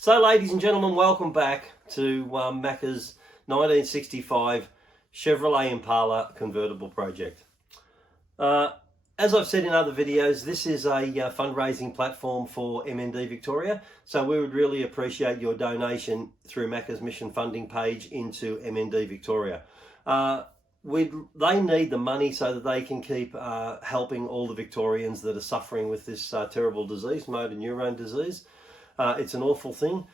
So ladies and gentlemen, welcome back to Macka's 1965 Chevrolet Impala Convertible project. As I've said in other videos, this is a fundraising platform for MND Victoria, so we would really appreciate your donation through Macka's mission funding page into MND Victoria. They need the money so that they can keep helping all the Victorians that are suffering with this terrible disease, Motor Neurone Disease. It's an awful thing,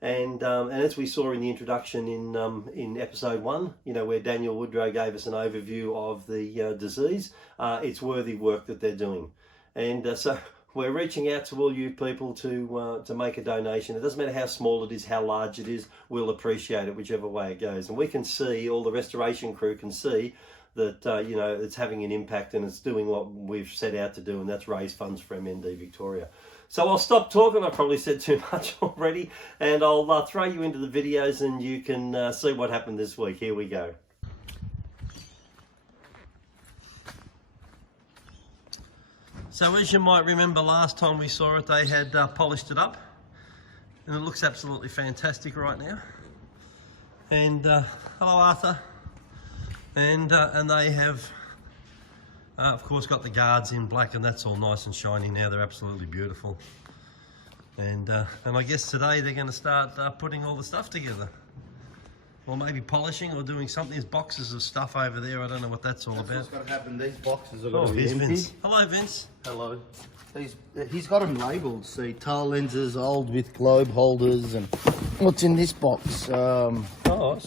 and as we saw in the introduction in episode 1, you know, where Daniel Woodrow gave us an overview of the disease, it's worthy work that they're doing, and so we're reaching out to all you people to make a donation. It doesn't matter how small it is, how large it is, we'll appreciate it whichever way it goes, and we can see, all the restoration crew can see that you know, it's having an impact and it's doing what we've set out to do, and that's raise funds for MND Victoria. So I'll stop talking. I probably said too much already, and I'll throw you into the videos and you can see what happened this week. Here we go. So as you might remember, last time we saw it, they had polished it up, and it looks absolutely fantastic right now. And hello Arthur. And they have of course got the guards in black, and that's all nice and shiny now. They're absolutely beautiful, and I guess today they're going to start putting all the stuff together, or maybe polishing or doing something. There's boxes of stuff over there. I don't know what that's all about. What's going to happen. These boxes are going to be here's emptied. Vince. Hello Vince. Hello. He's got them labelled. See, tail lenses, old with globe holders, and what's in this box?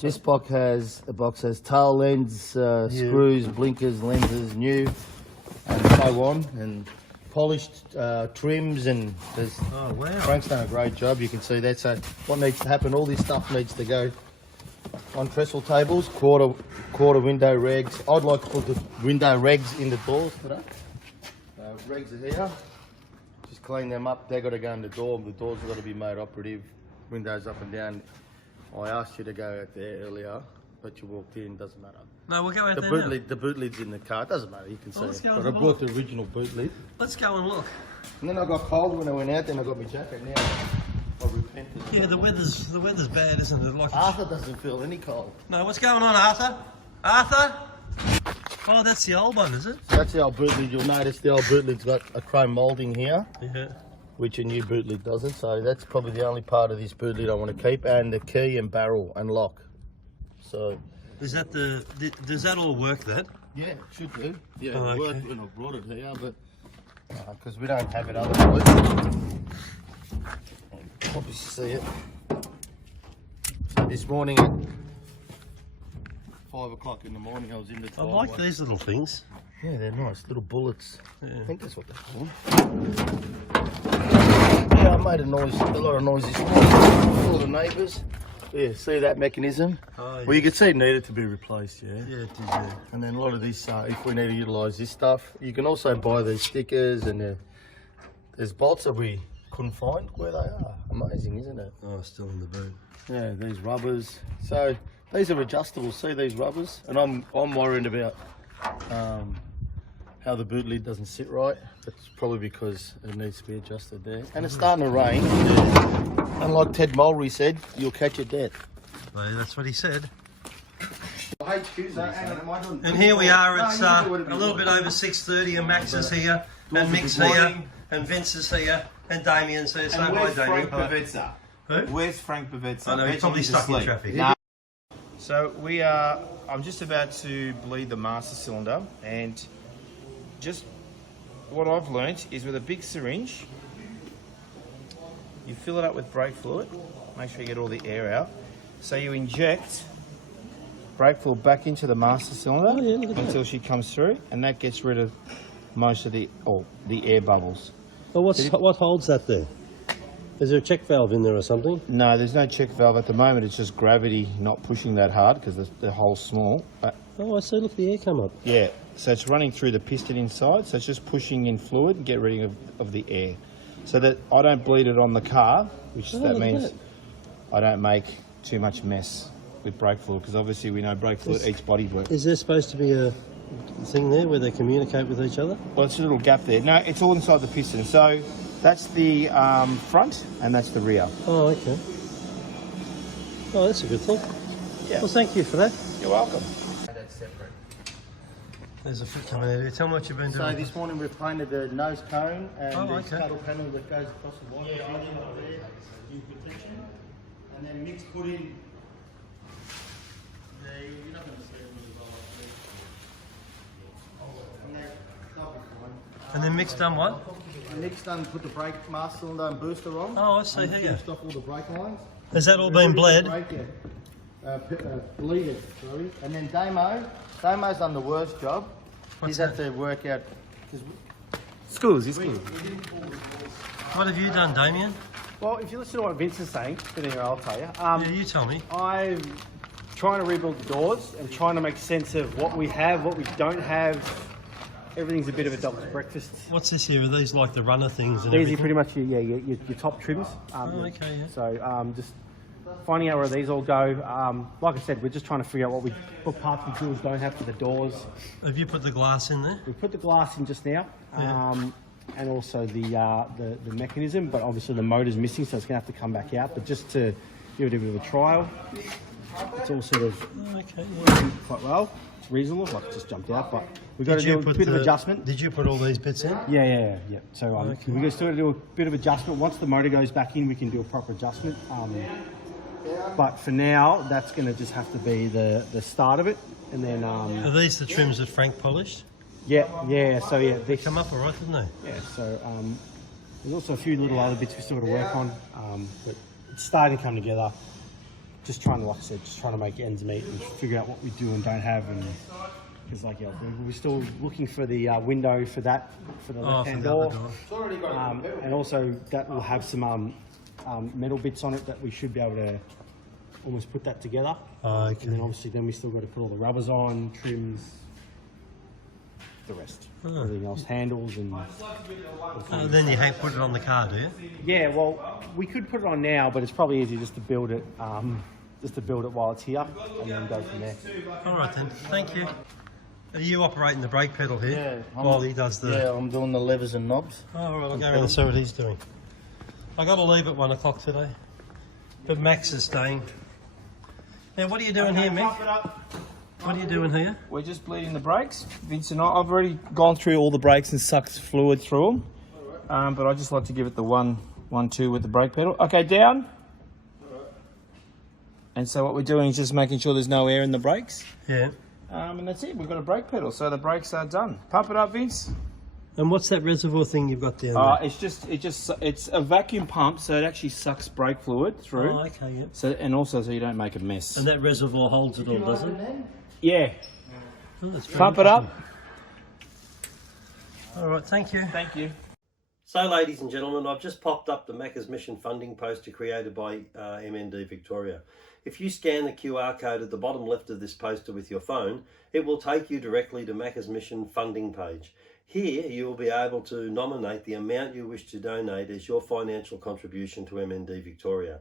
This box has tail lens, screws, blinkers, lenses, new, and so on, and polished trims, and there's. Oh wow! Frank's done a great job. You can see that. So what needs to happen? All this stuff needs to go on trestle tables, quarter window regs. I'd like to put the window regs in the doors today. Regs are here. Just clean them up. They've got to go in the door. The doors have got to be made operative. Windows up and down. I asked you to go out there earlier, but you walked in. Doesn't matter. No, we'll go out there now. The boot lid's in the car. It doesn't matter. You can see let's it. go But I and brought the original boot lid. Let's go and look. And then I got cold when I went out. Then I got my jacket. Now I repented. Yeah, the weather's bad, isn't it? Like Arthur doesn't feel any cold. No, what's going on, Arthur? Arthur? Oh, that's the old one, is it? That's the old boot lid. You'll notice the old boot lid's got a chrome moulding here. Yeah. Which a new boot lid doesn't. So that's probably the only part of this boot lid I want to keep, and the key and barrel and lock. So is that does that all work then? Yeah, it should do. Yeah, oh, it okay. worked when I brought it here, but because we don't have it otherwise. You'll probably see it. So this morning at 5 o'clock in the morning, I was in the driveway. I like these little things. Yeah, they're nice little bullets. Yeah. I think that's what they're called. Yeah, I made a lot of noise this morning for all the neighbours. Yeah, see that mechanism? Oh, yeah. Well, you can see it needed to be replaced, yeah? Yeah, it did, yeah. And then a lot of this, if we need to utilise this stuff, you can also buy these stickers, and there's bolts that we couldn't find where they are. Amazing, isn't it? Oh, still in the boot. Yeah, these rubbers. So these are adjustable. See these rubbers? And I'm worried about how the boot lid doesn't sit right. It's probably because it needs to be adjusted there. And it's starting to rain. And like Ted Mulry said, you'll catch a death. Well, that's what he said. And And here we are. It's a little bit over 6:30, and Max is here, and Mick's here, and Vince is here, and Damien's here. So hi, Damien. Who? Where's Frank Bavetza? I know, he's probably stuck in traffic. Nah. So I'm just about to bleed the master cylinder, and just what I've learnt is with a big syringe, you fill it up with brake fluid, make sure you get all the air out. So you inject brake fluid back into the master cylinder until she comes through, and that gets rid of most of the air bubbles. Well, what holds that there? Is there a check valve in there or something? No, there's no check valve at the moment. It's just gravity not pushing that hard because the hole's small. Oh, I see. Look, the air come up. Yeah, so it's running through the piston inside, so it's just pushing in fluid and get rid of the air. So that I don't bleed it on the car, which that means I don't make too much mess with brake fluid, because obviously we know brake fluid eats bodywork. Is there supposed to be a thing there where they communicate with each other? Well, it's a little gap there. No, it's all inside the piston. So That's the front and that's the rear. Oh, okay. Oh, that's a good thing. Yeah. Well, thank you for that. You're welcome. That's separate. There's a foot coming out here. Tell me what you've been doing. So this morning we've painted the nose cone and Oh, the okay. scuttle panel that goes across the water ceiling up there in protection. And then Mick's put in the, you're not going to see it really well up there. And that'll be fine. And then Mick's done what? Mick's done put the brake master cylinder and booster on. Oh, I see and here. finished off all the brake lines. Has that all been bled? Bleeded, sorry. And then Damo's done the worst job. What's He's had that? to work out. Schools. What have you done, Damien? Well, if you listen to what Vince is saying, then I'll tell you. Yeah, you tell me. I'm trying to rebuild the doors and trying to make sense of what we have, what we don't have. Everything's a bit of a dog's breakfast. What's this here? Are these like the runner things? And These everything? are pretty much your top trims. Oh, okay, yeah. So just finding out where these all go. Like I said, we're just trying to figure out what parts we do and don't have for the doors. Have you put the glass in there? We put the glass in just now. Yeah. And also the mechanism, but obviously the motor's missing, so it's going to have to come back out. But just to give it a bit of a trial, it's all sort of Oh, okay, yeah. working quite well. It's reasonable, like it just jumped out, but we've got to do a bit of adjustment. Did you put all these bits in? Yeah. So Okay. we're still going to do a bit of adjustment. Once the motor goes back in, we can do a proper adjustment. But for now, that's going to just have to be the start of it, and then Are these the trims that Frank polished? yeah. So yeah, They come up all right, didn't they? Yeah, so there's also a few little other bits we still got to work on, but it's starting to come together. Just trying to, like I said, just trying to make ends meet and figure out what we do and don't have, and because like we're still looking for the window for the left-hand door, and also that will have some metal bits on it that we should be able to almost put that together. Oh, okay. And then obviously we still got to put all the rubbers on, trims, the rest, everything else, handles and. Then you put it on the car, do you? Yeah, well, we could put it on now, but it's probably easier just to build it, while it's here, and then go from there. All right then. Thank you. Are you operating the brake pedal here? Yeah. While he does the. Yeah, I'm doing the levers and knobs. Oh, all right. I'll go around and see what he's doing. I got to leave at 1 o'clock today, but Max is staying. Now, what are you doing here, Mick? What are you doing here? We're just bleeding the brakes. Vince and I've already gone through all the brakes and sucked fluid through them. But I just like to give it the 1-2 with the brake pedal. Okay, down. And so what we're doing is just making sure there's no air in the brakes. Yeah. And that's it. We've got a brake pedal, so the brakes are done. Pump it up, Vince. And what's that reservoir thing you've got down there? It's a vacuum pump, so it actually sucks brake fluid through. Oh, okay, yeah. So so you don't make a mess. And that reservoir holds it all, doesn't it? Yeah. Oh, that's very Pump it up. All right, thank you. Thank you. So, ladies and gentlemen, I've just popped up the Macca's Mission funding poster created by MND Victoria. If you scan the QR code at the bottom left of this poster with your phone, it will take you directly to Macca's Mission funding page. Here, you will be able to nominate the amount you wish to donate as your financial contribution to MND Victoria.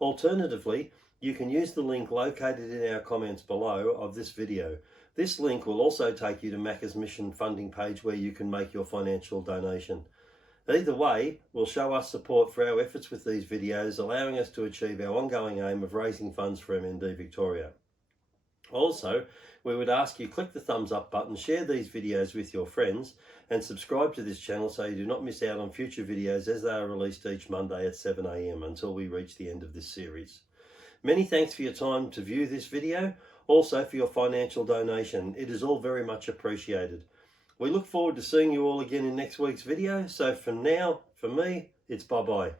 Alternatively, you can use the link located in our comments below of this video. This link will also take you to Macca's Mission funding page where you can make your financial donation. Either way will show us support for our efforts with these videos, allowing us to achieve our ongoing aim of raising funds for MND Victoria. Also, we would ask you click the thumbs up button, share these videos with your friends, and subscribe to this channel so you do not miss out on future videos as they are released each Monday at 7 AM until we reach the end of this series. Many thanks for your time to view this video, also for your financial donation. It is all very much appreciated. We look forward to seeing you all again in next week's video. So for now, for me, it's bye-bye.